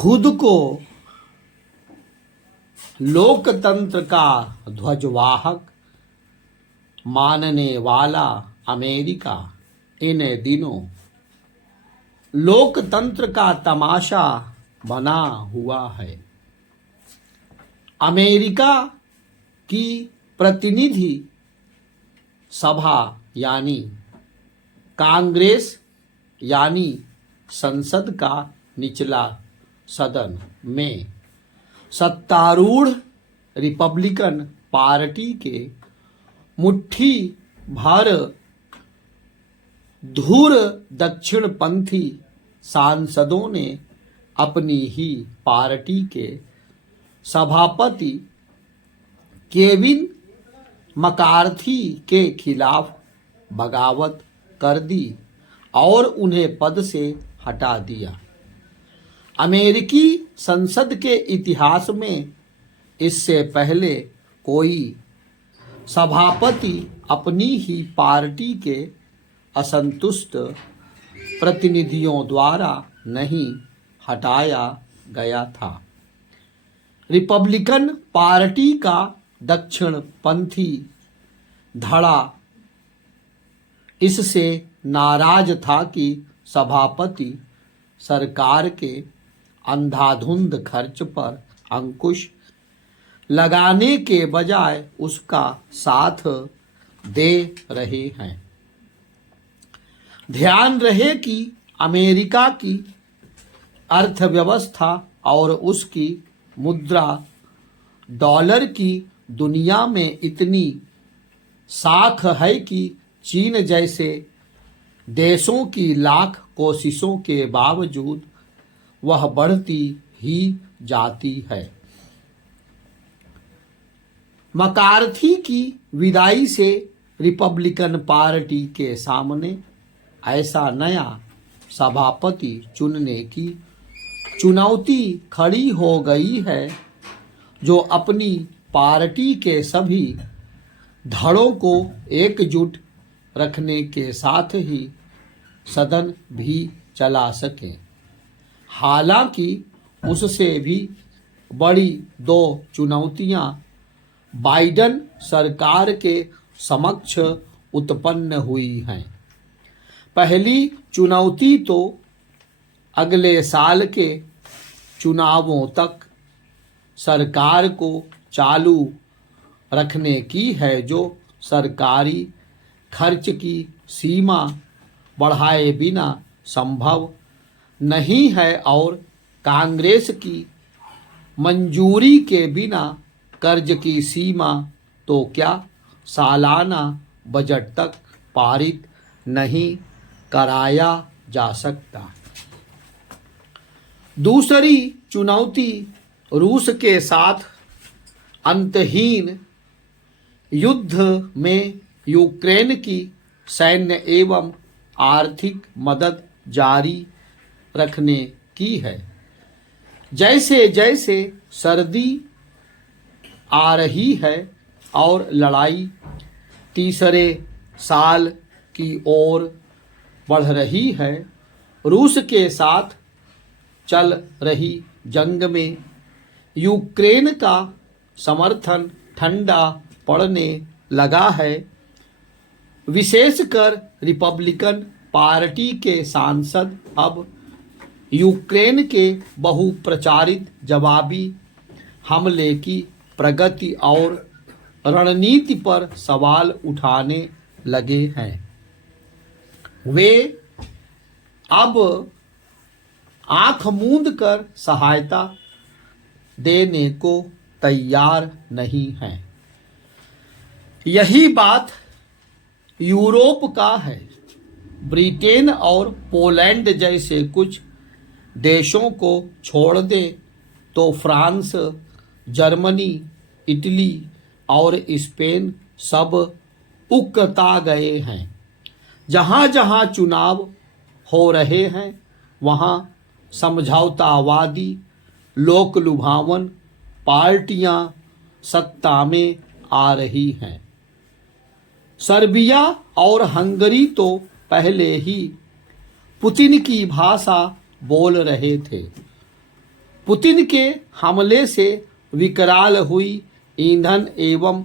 खुद को लोकतंत्र का ध्वजवाहक मानने वाला अमेरिका इन दिनों लोकतंत्र का तमाशा बना हुआ है। अमेरिका की प्रतिनिधि सभा यानी कांग्रेस यानी संसद का निचला सदन में सत्तारूढ़ रिपब्लिकन पार्टी के मुट्ठी भर धूर दक्षिणपंथी सांसदों ने अपनी ही पार्टी के सभापति केविन मकार्थी के खिलाफ बगावत कर दी और उन्हें पद से हटा दिया। अमेरिकी संसद के इतिहास में इससे पहले कोई सभापति अपनी ही पार्टी के असंतुष्ट प्रतिनिधियों द्वारा नहीं हटाया गया था। रिपब्लिकन पार्टी का दक्षिणपंथी धड़ा इससे नाराज था कि सभापति सरकार के अंधाधुंध खर्च पर अंकुश लगाने के बजाय उसका साथ दे रहे हैं। ध्यान रहे कि अमेरिका की अर्थव्यवस्था और उसकी मुद्रा डॉलर की दुनिया में इतनी साख है कि चीन जैसे देशों की लाख कोशिशों के बावजूद वह बढ़ती ही जाती है। मकार्थी की विदाई से रिपब्लिकन पार्टी के सामने ऐसा नया सभापति चुनने की चुनौती खड़ी हो गई है जो अपनी पार्टी के सभी धड़ों को एकजुट रखने के साथ ही सदन भी चला सके। हालांकि उससे भी बड़ी दो चुनौतियां बाइडेन सरकार के समक्ष उत्पन्न हुई हैं। पहली चुनौती तो अगले साल के चुनावों तक सरकार को चालू रखने की है, जो सरकारी खर्च की सीमा बढ़ाए बिना संभव नहीं है और कांग्रेस की मंजूरी के बिना कर्ज की सीमा तो क्या सालाना बजट तक पारित नहीं कराया जा सकता। दूसरी चुनौती रूस के साथ अंतहीन युद्ध में यूक्रेन की सैन्य एवं आर्थिक मदद जारी रखने की है। जैसे जैसे सर्दी आ रही है और लड़ाई तीसरे साल की ओर बढ़ रही है, रूस के साथ चल रही जंग में यूक्रेन का समर्थन ठंडा पड़ने लगा है। विशेषकर रिपब्लिकन पार्टी के सांसद अब यूक्रेन के बहुप्रचारित जवाबी हमले की प्रगति और रणनीति पर सवाल उठाने लगे हैं। वे अब आंख मूंद कर सहायता देने को तैयार नहीं हैं। यही बात यूरोप का है। ब्रिटेन और पोलैंड जैसे कुछ देशों को छोड़ दें तो फ्रांस, जर्मनी, इटली और स्पेन सब उकता गए हैं। जहाँ जहाँ चुनाव हो रहे हैं वहाँ समझौतावादी लोक लुभावन पार्टियां सत्ता में आ रही हैं। सर्बिया और हंगरी तो पहले ही पुतिन की भाषा बोल रहे थे। पुतिन के हमले से विकराल हुई ईंधन एवं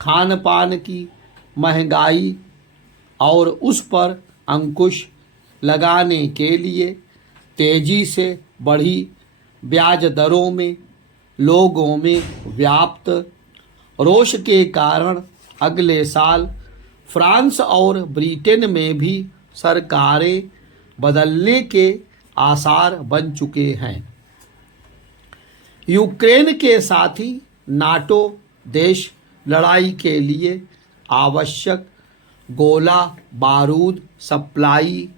खान पान की महंगाई और उस पर अंकुश लगाने के लिए तेजी से बढ़ी ब्याज दरों में लोगों में व्याप्त रोष के कारण अगले साल फ्रांस और ब्रिटेन में भी सरकारें बदलने के आसार बन चुके हैं। यूक्रेन के साथी नाटो देश लड़ाई के लिए आवश्यक गोला बारूद सप्लाई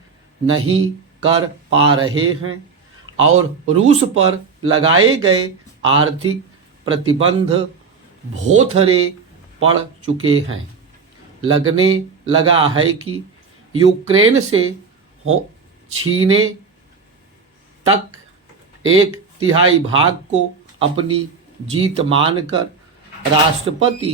नहीं कर पा रहे हैं और रूस पर लगाए गए आर्थिक प्रतिबंध भोथरे पड़ चुके हैं। लगने लगा है कि यूक्रेन से छीने तक 1/3 भाग को अपनी जीत मानकर राष्ट्रपति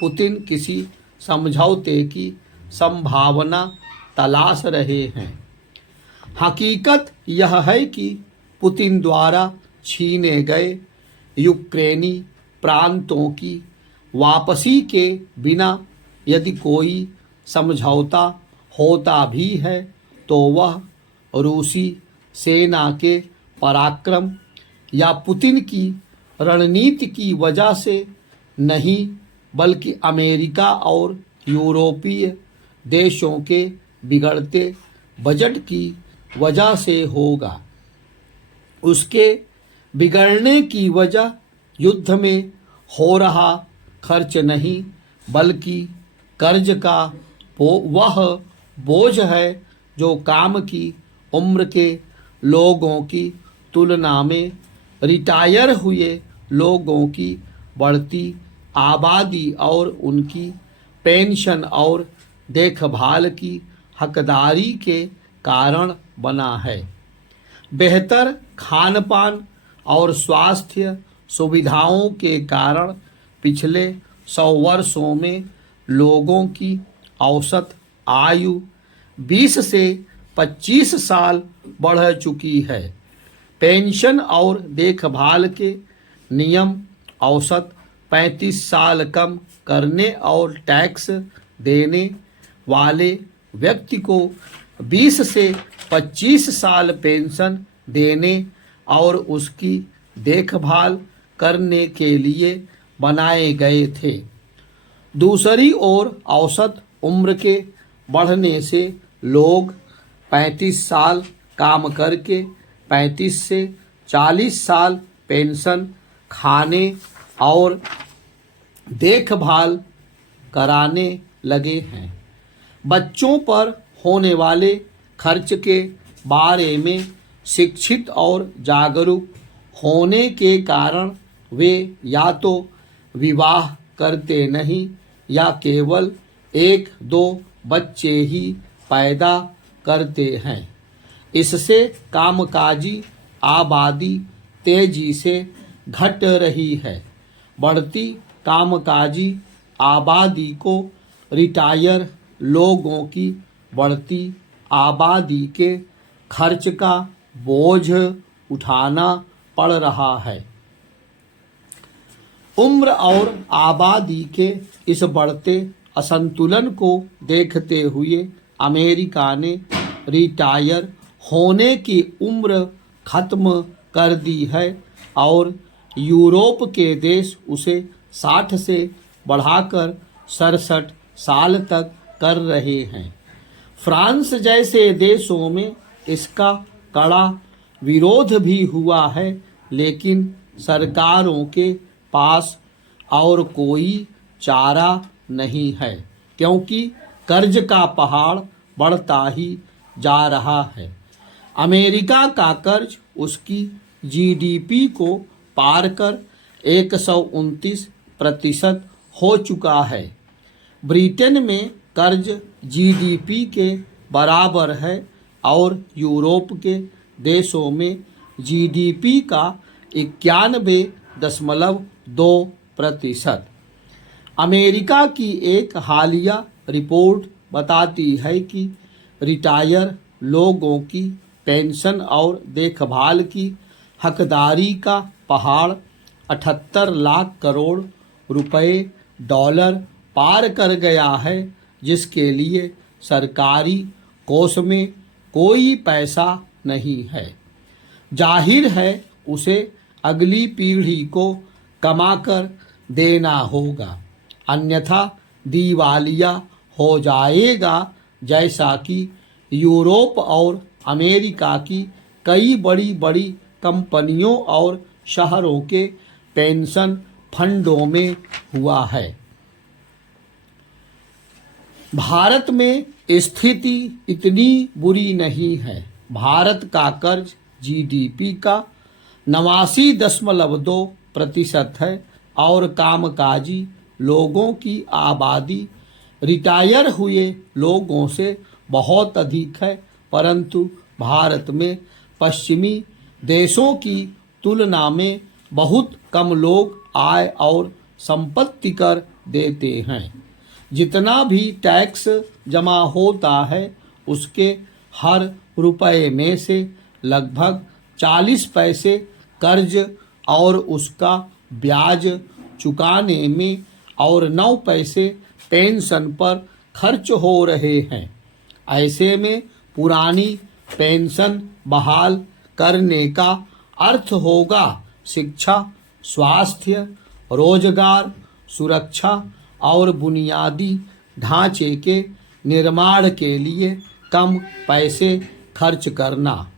पुतिन किसी समझौते की संभावना तलाश रहे हैं। हकीकत यह है कि पुतिन द्वारा छीने गए यूक्रेनी प्रांतों की वापसी के बिना यदि कोई समझौता होता भी है तो वह रूसी सेना के पराक्रम या पुतिन की रणनीति की वजह से नहीं बल्कि अमेरिका और यूरोपीय देशों के बिगड़ते बजट की वजह से होगा। उसके बिगड़ने की वजह युद्ध में हो रहा खर्च नहीं बल्कि कर्ज का वह बोझ है जो काम की उम्र के लोगों की तुलना में रिटायर हुए लोगों की बढ़ती आबादी और उनकी पेंशन और देखभाल की हकदारी के कारण बना है। बेहतर खान पान और स्वास्थ्य सुविधाओं के कारण पिछले 100 वर्षों में लोगों की औसत आयु 20 से 25 साल बढ़ चुकी है। पेंशन और देखभाल के नियम औसत 35 साल कम करने और टैक्स देने वाले व्यक्ति को 20 से 25 साल पेंशन देने और उसकी देखभाल करने के लिए बनाए गए थे। दूसरी ओर औसत उम्र के बढ़ने से लोग 35 साल काम करके 35 से 40 साल पेंशन खाने और देखभाल कराने लगे हैं। बच्चों पर होने वाले खर्च के बारे में शिक्षित और जागरूक होने के कारण वे या तो विवाह करते नहीं या केवल 1-2 बच्चे ही पैदा करते हैं। इससे कामकाजी आबादी तेजी से घट रही है। बढ़ती कामकाजी आबादी को रिटायर लोगों की बढ़ती आबादी के खर्च का बोझ उठाना पड़ रहा है। उम्र और आबादी के इस बढ़ते असंतुलन को देखते हुए अमेरिका ने रिटायर होने की उम्र खत्म कर दी है और यूरोप के देश उसे 60 से बढ़ाकर 67 साल तक कर रहे हैं। फ्रांस जैसे देशों में इसका कड़ा विरोध भी हुआ है, लेकिन सरकारों के पास और कोई चारा नहीं है क्योंकि कर्ज का पहाड़ बढ़ता ही जा रहा है। अमेरिका का कर्ज उसकी जीडीपी को पार कर 129% हो चुका है। ब्रिटेन में कर्ज जीडीपी के बराबर है और यूरोप के देशों में जीडीपी का 91.2%। अमेरिका की एक हालिया रिपोर्ट बताती है कि रिटायर लोगों की पेंशन और देखभाल की हकदारी का पहाड़ 78 लाख करोड़ रुपए डॉलर पार कर गया है, जिसके लिए सरकारी कोष में कोई पैसा नहीं है। जाहिर है उसे अगली पीढ़ी को कमाकर देना होगा, अन्यथा दिवालिया हो जाएगा, जैसा कि यूरोप और अमेरिका की कई बड़ी बड़ी कंपनियों और शहरों के पेंशन फंडों में हुआ है। भारत में स्थिति इतनी बुरी नहीं है। भारत का कर्ज जीडीपी का 89.2% है और कामकाजी लोगों की आबादी रिटायर हुए लोगों से बहुत अधिक है, परंतु भारत में पश्चिमी देशों की तुलना में बहुत कम लोग आय और संपत्ति कर देते हैं। जितना भी टैक्स जमा होता है उसके हर रुपए में से लगभग 40 पैसे कर्ज और उसका ब्याज चुकाने में और 9 पैसे पेंशन पर खर्च हो रहे हैं। ऐसे में पुरानी पेंशन बहाल करने का अर्थ होगा शिक्षा, स्वास्थ्य, रोजगार, सुरक्षा और बुनियादी ढांचे के निर्माण के लिए कम पैसे खर्च करना।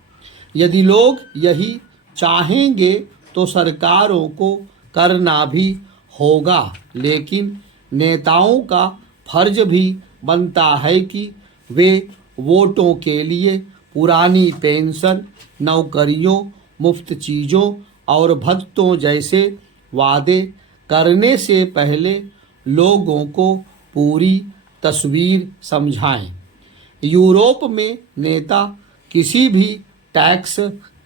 यदि लोग यही चाहेंगे तो सरकारों को करना भी होगा, लेकिन नेताओं का फर्ज भी बनता है कि वे वोटों के लिए पुरानी पेंशन, नौकरियों, मुफ्त चीज़ों और भत्तों जैसे वादे करने से पहले लोगों को पूरी तस्वीर समझाएं। यूरोप में नेता किसी भी टैक्स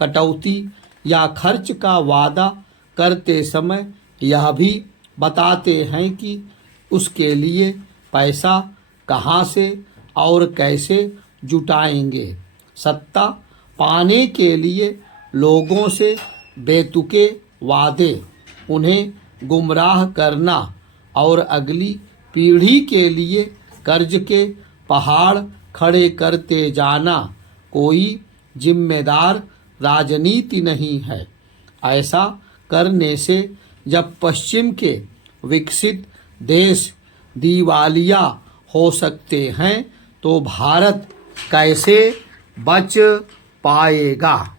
कटौती या खर्च का वादा करते समय यह भी बताते हैं कि उसके लिए पैसा कहाँ से और कैसे जुटाएंगे। सत्ता पाने के लिए लोगों से बेतुके वादे, उन्हें गुमराह करना और अगली पीढ़ी के लिए कर्ज के पहाड़ खड़े करते जाना कोई जिम्मेदार राजनीति नहीं है। ऐसा करने से जब पश्चिम के विकसित देश दिवालिया हो सकते हैं तो भारत कैसे बच पाएगा।